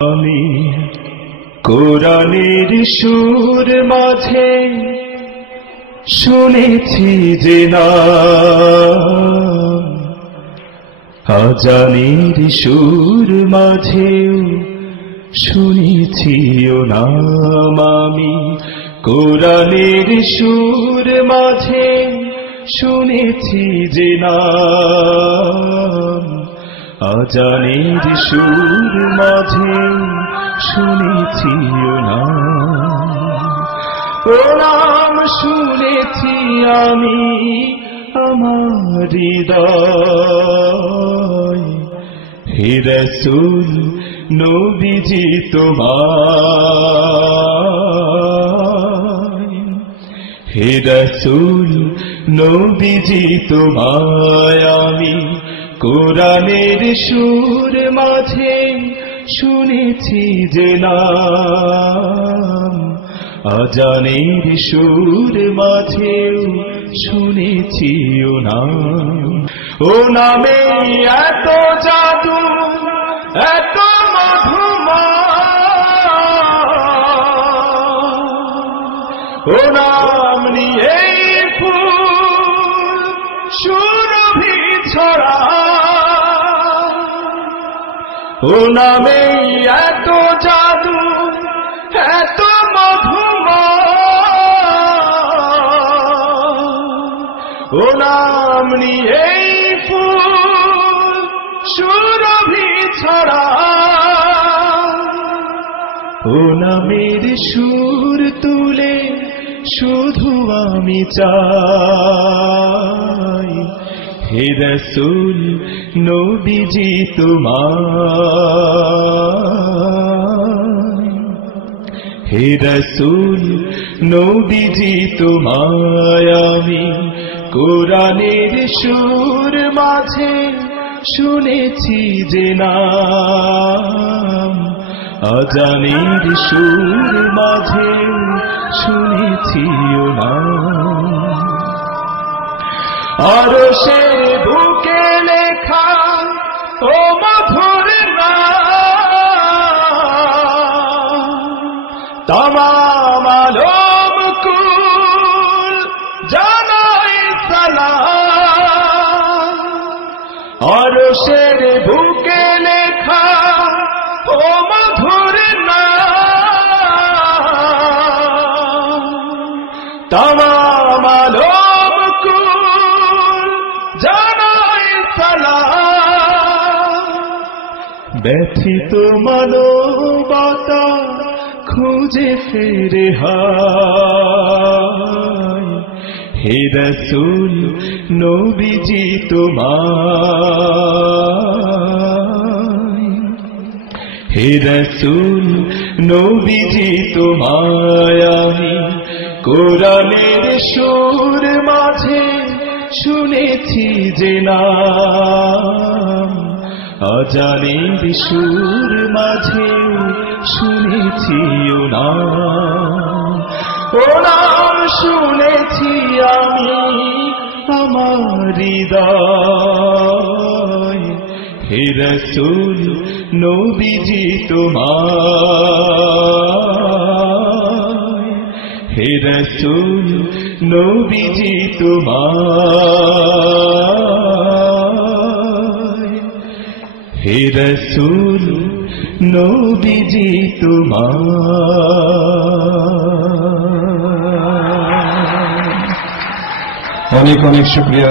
আমি কোরআনের সুর মাঝে শুনেছি যে নাম, আজানের সুর মাঝেও শুনেছি ও নাম। আমি কোরআনের সুর মাঝে শুনেছি যে নাম, আজানের সুর মাঝে শুনেছি ও নাম শুনেছি আমি আমার হৃদয়। হে রাসূল নবীজি তোমায়, হে রাসূল নবীজি তোমায় আমি কোরআনের সুর মাঝে শুনেছি যে নাম, আজানের সুর মাঝেও শুনেছি ও নাম। ও নামে এত জাদু এত মধুময়, ও নাম নিয়ে ফুল সুরভি ছড়া, ও নামে এত জাদু এত মধুময়, ও নাম নিয়ে ফুল সুরভি ছড়া। ও নামের সুর তুলে শুধু আমি চাই, হে রাসূল নবীজি তোমায়, হে রাসূল নবীজি তোমায় আমি কোরআনের সুর মাঝে শুনেছি যে নাম, আজানের সুর মাঝে শুনেছি ও নাম। আরশের বুকে লেখা ও মধুর নাম, তামাম আলম কুল জানাই সালাম। আরশের বুকে লেখা ও মধুর নাম, তামাম আলম কুল জানাই সালাম। ব্যথিত মানবতা খুঁজে ফেরে হায়, হে রাসূল নবীজি তোমায়, হে রাসূল নবীজি তোমায় আমি কোরআনের সুর মাঝে শুনেছি যে নাম, আজানের সুর মাঝে শুনেছি ও নাম। ও নাম শুনেছি আমি আমার হৃদয়, হে রাসূল নবীজি তোমায়, হে রাসূল নবীজি তোমায়, হে রাসূল নবীজি তোমায়। অনেক অনেক শুকরিয়া।